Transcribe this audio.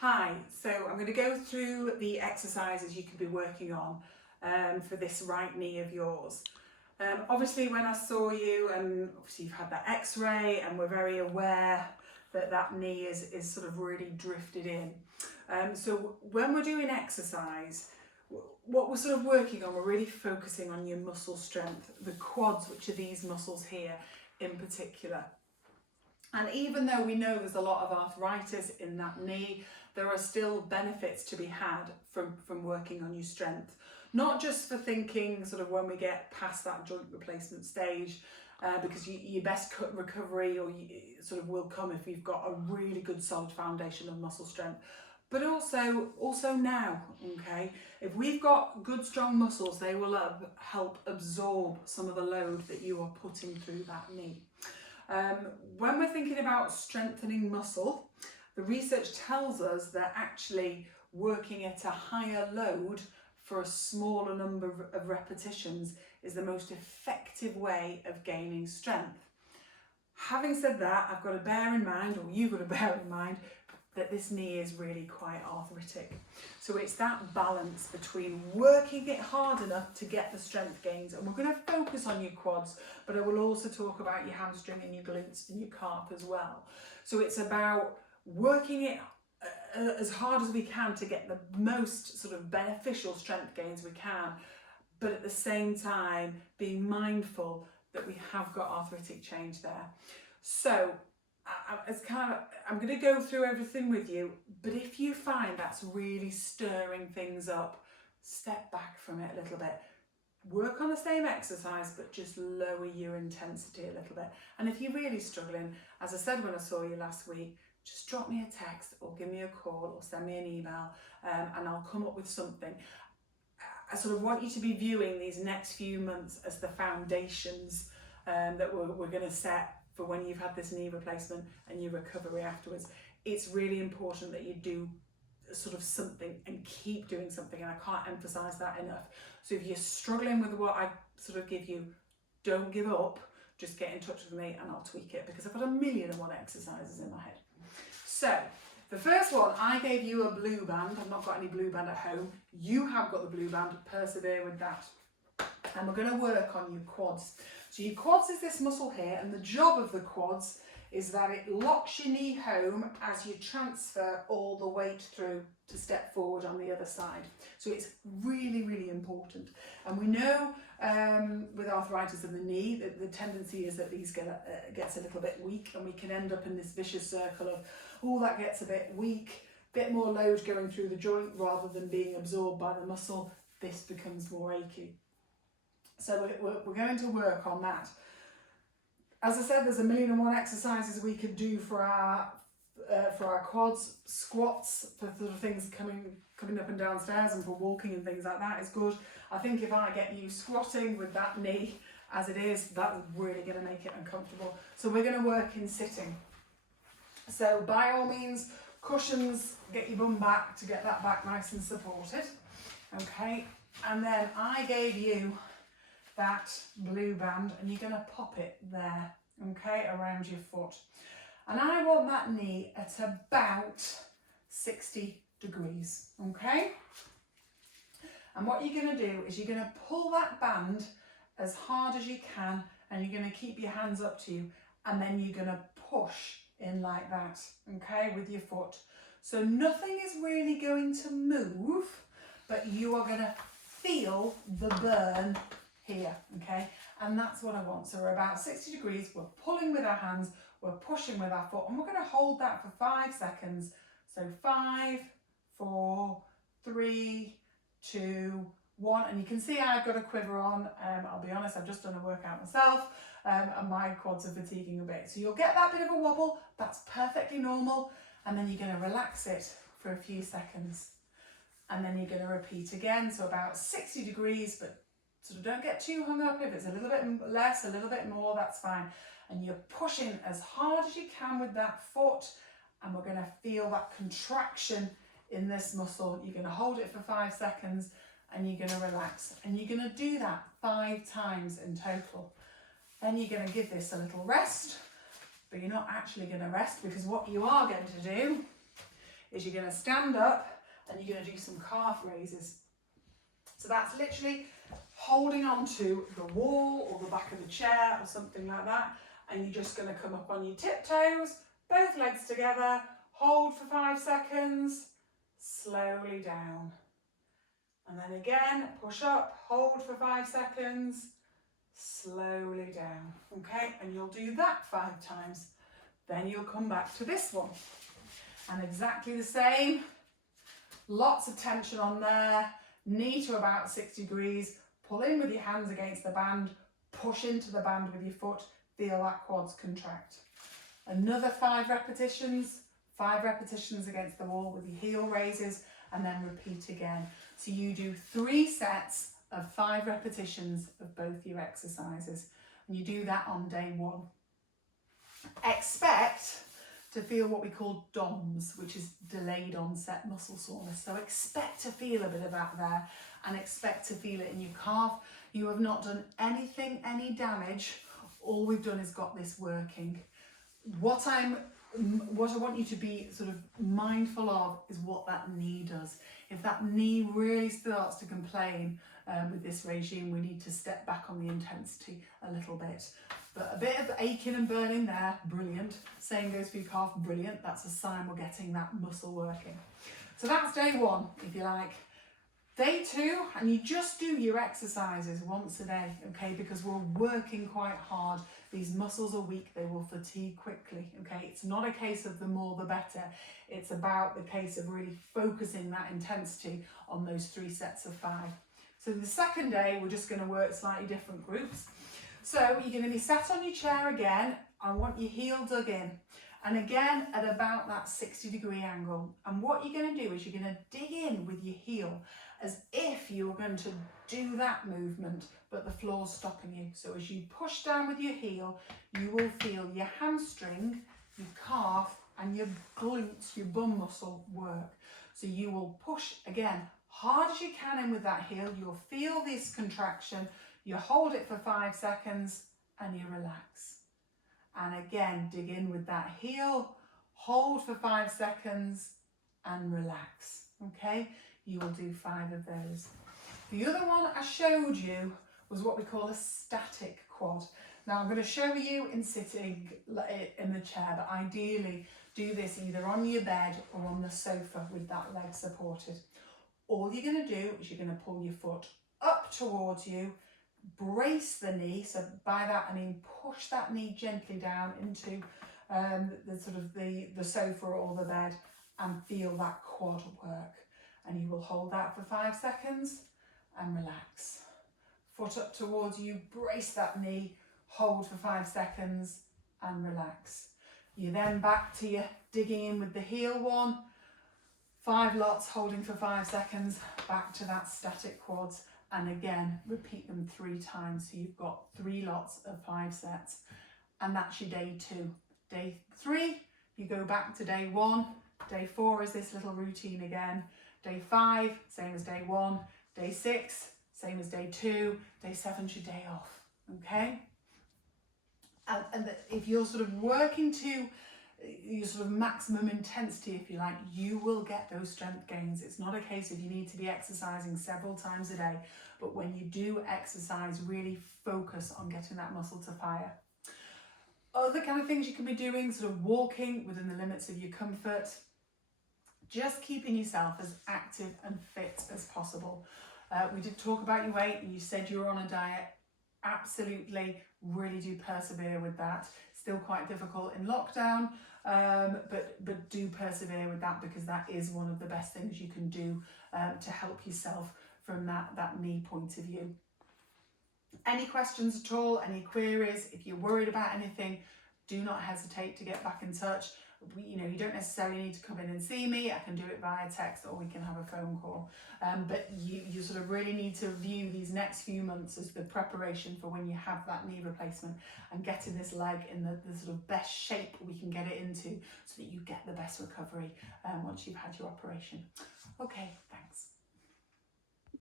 Hi, so I'm going to go through the exercises you could be working on for this right knee of yours. Obviously when I saw you, and obviously you've had that x-ray and we're very aware that that knee is sort of really drifted in. So when we're doing exercise, what we're sort of working on, we're really focusing on your muscle strength, the quads, which are these muscles here in particular. And even though we know there's a lot of arthritis in that knee, there are still benefits to be had from working on your strength. Not just for thinking sort of when we get past that joint replacement stage, because your best recovery sort of will come if you've got a really good solid foundation of muscle strength. But also now, okay? If we've got good strong muscles, they will help absorb some of the load that you are putting through that knee. When we're thinking about strengthening muscle, the research tells us that actually working at a higher load for a smaller number of repetitions is the most effective way of gaining strength. Having said that, I've got to bear in mind, or you've got to bear in mind, that this knee is really quite arthritic. So it's that balance between working it hard enough to get the strength gains, and we're going to focus on your quads, but I will also talk about your hamstring and your glutes and your calf as well. So it's about working it as hard as we can to get the most sort of beneficial strength gains we can, but at the same time being mindful that we have got arthritic change there. So I'm going to go through everything with you, but if you find that's really stirring things up, step back from it a little bit. Work on the same exercise, but just lower your intensity a little bit. And if you're really struggling, as I said when I saw you last week, just drop me a text or give me a call or send me an email, and I'll come up with something. I sort of want you to be viewing these next few months as the foundations that we're going to set for when you've had this knee replacement and your recovery afterwards. It's really important that you do sort of something and keep doing something, and I can't emphasize that enough. So if you're struggling with what I sort of give you, don't give up, just get in touch with me and I'll tweak it, because I've got 1,000,001 exercises in my head. So the first one, I gave you a blue band. I've not got any blue band at home. You have got the blue band, persevere with that. And we're going to work on your quads. So your quads is this muscle here, and the job of the quads is that it locks your knee home as you transfer all the weight through to step forward on the other side. So it's really, really important. And we know with arthritis of the knee that the tendency is that these gets a little bit weak, and we can end up in this vicious circle of, oh, that gets a bit weak, bit more load going through the joint rather than being absorbed by the muscle. This becomes more achy. So we're going to work on that. As I said, there's 1,000,001 exercises we could do for our quads. Squats for sort of things coming up and downstairs, and for walking and things like that is good. I think if I get you squatting with that knee as it is, that's really going to make it uncomfortable. So we're going to work in sitting. So by all means, cushions, get your bum back to get that back nice and supported. Okay, and then I gave you that blue band, and you're going to pop it there, okay, around your foot. And I want that knee at about 60 degrees, okay? And what you're going to do is you're going to pull that band as hard as you can, and you're going to keep your hands up to you, and then you're going to push in like that, okay, with your foot. So nothing is really going to move, but you are going to feel the burn here, okay? And that's what I want. So we're about 60 degrees, we're pulling with our hands, we're pushing with our foot, and we're going to hold that for 5 seconds. So 5, 4, 3, 2, 1, and you can see I've got a quiver on. I'll be honest, I've just done a workout myself, and my quads are fatiguing a bit. So you'll get that bit of a wobble, that's perfectly normal, and then you're going to relax it for a few seconds. And then you're going to repeat again, so about 60 degrees, but sort of don't get too hung up. If it's a little bit less, a little bit more, that's fine. And you're pushing as hard as you can with that foot, and we're going to feel that contraction in this muscle. You're going to hold it for 5 seconds, and you're going to relax. And you're going to do that 5 times in total. Then you're going to give this a little rest, but you're not actually going to rest, because what you are going to do is you're going to stand up and you're going to do some calf raises. So that's literally holding onto the wall or the back of the chair or something like that, and you're just going to come up on your tiptoes, both legs together, hold for 5 seconds, slowly down. And then again, push up, hold for 5 seconds, slowly down. Okay, and you'll do that 5 times. Then you'll come back to this one. And exactly the same, lots of tension on there, knee to about 6 degrees, pull in with your hands against the band, push into the band with your foot, feel that quads contract. Another 5 repetitions, 5 repetitions against the wall with your heel raises, and then repeat again. So you do 3 sets of 5 repetitions of both your exercises, and you do that on day 1. Expect to feel what we call DOMS, which is delayed onset muscle soreness. So expect to feel a bit of that there, and expect to feel it in your calf. You have not done anything, any damage. All we've done is got this working. What I want you to be sort of mindful of is what that knee does. If that knee really starts to complain with this regime, we need to step back on the intensity a little bit. But a bit of aching and burning there, brilliant. Same goes for your calf, brilliant. That's a sign we're getting that muscle working. So that's day 1, if you like. Day 2, and you just do your exercises once a day, okay? Because we're working quite hard. These muscles are weak, they will fatigue quickly, okay? It's not a case of the more the better. It's about the case of really focusing that intensity on those 3 sets of 5. So the second day, we're just going to work slightly different groups. So you're going to be sat on your chair again. I want your heel dug in. And again, at about that 60-degree angle. And what you're going to do is you're going to dig in with your heel as if you were going to do that movement, but the floor's stopping you. So as you push down with your heel, you will feel your hamstring, your calf, and your glutes, your bum muscle work. So you will push, again, hard as you can in with that heel. You'll feel this contraction. You hold it for 5 seconds and you relax. And again, dig in with that heel, hold for 5 seconds and relax, okay? You will do 5 of those. The other one I showed you was what we call a static quad. Now I'm going to show you in sitting in the chair, but ideally do this either on your bed or on the sofa with that leg supported. All you're going to do is you're going to pull your foot up towards you, brace the knee, so by that I mean push that knee gently down into the sofa or the bed, and feel that quad work. And you will hold that for 5 seconds and relax. Foot up towards you, brace that knee, hold for 5 seconds and relax. You're then back to your digging in with the heel one, 5 lots holding for 5 seconds, back to that static quads, and again repeat them 3 times. So you've got 3 lots of 5 sets, and that's your day 2. Day 3, you go back to day 1. Day 4 is this little routine again. Day 5, same as day 1. Day 6, same as day 2. Day 7's your day off, okay? And if you're sort of working to your sort of maximum intensity, if you like, you will get those strength gains. It's not a case of you need to be exercising several times a day, but when you do exercise, really focus on getting that muscle to fire. Other kind of things you can be doing, sort of walking within the limits of your comfort, just keeping yourself as active and fit as possible. We did talk about your weight, and you said you were on a diet. Absolutely, really do persevere with that. Still quite difficult in lockdown, but do persevere with that, because that is one of the best things you can do to help yourself from that knee point of view. Any questions at all, any queries, if you're worried about anything, do not hesitate to get back in touch. You don't necessarily need to come in and see me. I can do it via text, or we can have a phone call. But you sort of really need to view these next few months as the preparation for when you have that knee replacement, and getting this leg in the sort of best shape we can get it into, so that you get the best recovery once you've had your operation. Okay, thanks.